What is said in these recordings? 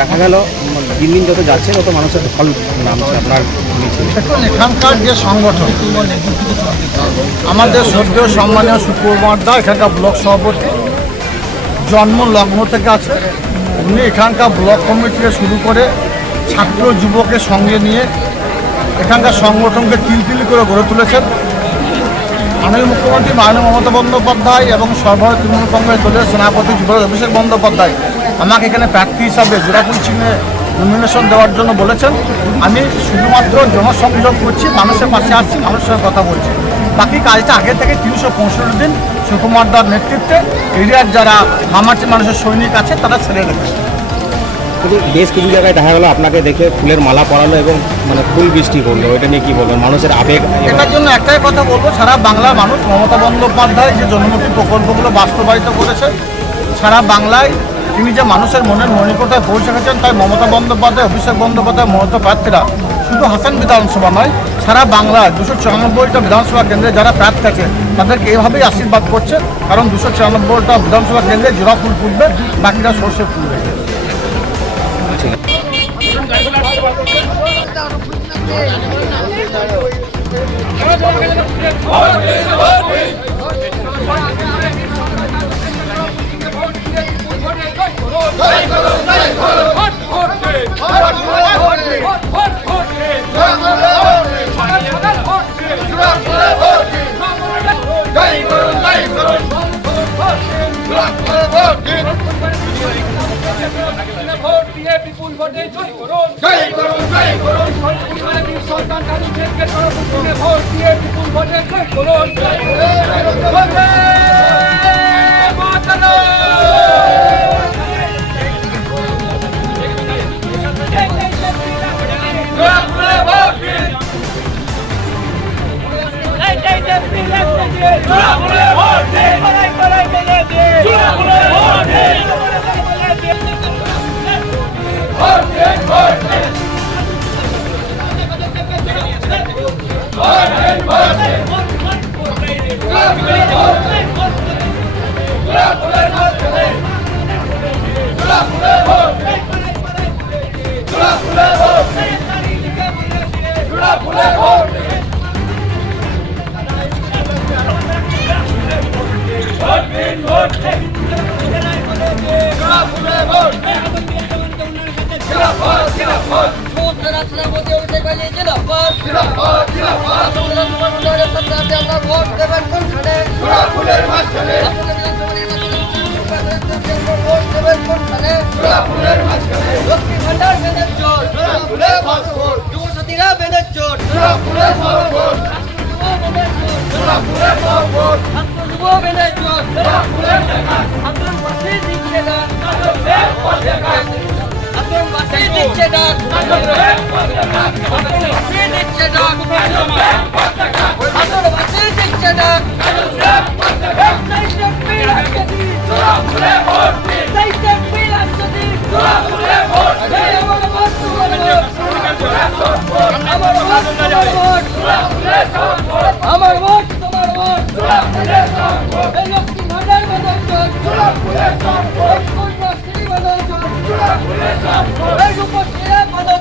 দেখা গেল দিন দিন যত যাচ্ছে তত মানুষের ফল নামছে আপনার মিছিল। দেখুন, এখানকার যে সংগঠন আমাদের শ্রদ্ধেয় সম্মানীয় সুকুমার দা এখানকার ব্লক সভাপতি জন্ম লগ্ন থেকে আছে। উনি এখানকার ব্লক কমিটি থেকে শুরু করে ছাত্র যুবকের সঙ্গে নিয়ে এখানকার সংগঠনকে তিল করে গড়ে তুলেছেন। মাননীয় মুখ্যমন্ত্রী মাননীয় মমতা বন্দ্যোপাধ্যায় এবং সর্বভারতীয় তৃণমূল কংগ্রেস দলের সেনাপতি যুবরাজ অভিষেক বন্দ্যোপাধ্যায় আমাকে এখানে প্রার্থী হিসাবে জোড়াফুল চিহ্নে নমিনেশন দেওয়ার জন্য বলেছেন। আমি শুধুমাত্র জনসংযোগ করছি, মানুষের পাশে আসছি, মানুষের সঙ্গে কথা বলছি। বাকি কাজটা আগে থেকে 365 দিন সুকুমার দার নেতৃত্বে এরিয়ার যারা মামাটি মানুষের সৈনিক আছে তারা ছেড়ে রেখেছে। কিন্তু বেশ কিছু জায়গায় দেখা গেলো আপনাকে দেখে ফুলের মালা পরালো এবং মানে ফুল বৃষ্টি করলো, এটা নিয়ে কী বলবেন? মানুষের আবেগ। এটার জন্য একটাই কথা বলবো, সারা বাংলার মানুষ মমতা বন্দ্যোপাধ্যায় যে জনমুখী প্রকল্পগুলো বাস্তবায়িত করেছে, সারা বাংলায় তিনি যে মানুষের মনের মণিকোঠায় পৌঁছে গেছেন, তাই মমতা বন্দ্যোপাধ্যায় অভিষেক বন্দ্যোপাধ্যায় মমতা প্রার্থীরা শুধু হাসান বিধানসভা নয়, সারা বাংলায় 294টা বিধানসভা কেন্দ্রে যারা প্রার্থী আছে তাদেরকে এভাবেই আশীর্বাদ করছে। কারণ 294টা বিধানসভা কেন্দ্রে জোড়া ফুল ফুটবে, বাকিটা সর্ষে ফুলবে। ভোট দিয়ে বিপুল ভোটে জয় করুন, জয় করুন, জয় করুন। সন্তান কালীকে সর্বপ্রথমে ভোট দিয়ে বিপুল ভোটে জয় করুন। বন্দে মাতরম। আমার ভোট তোমার ভোট, লক্ষ্মী ভান্ডার বদল কন্যাশ্রী বদল রূপশ্রীরা বদল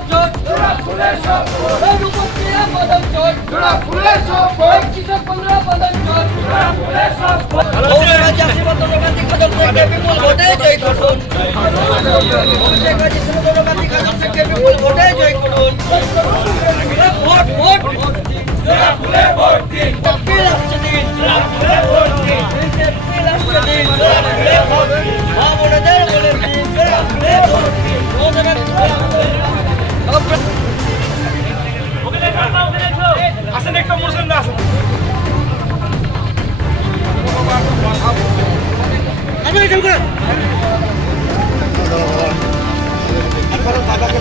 রূপশ্রীরা বদল কৃষক বন্ধুরা বদল বিপুল ভোটে জয় করুন, বিপুল ভোটে জয় করুন। ভোট ভোট আসেন একটা মোশন আসেন। আমি এখানে দাদাকে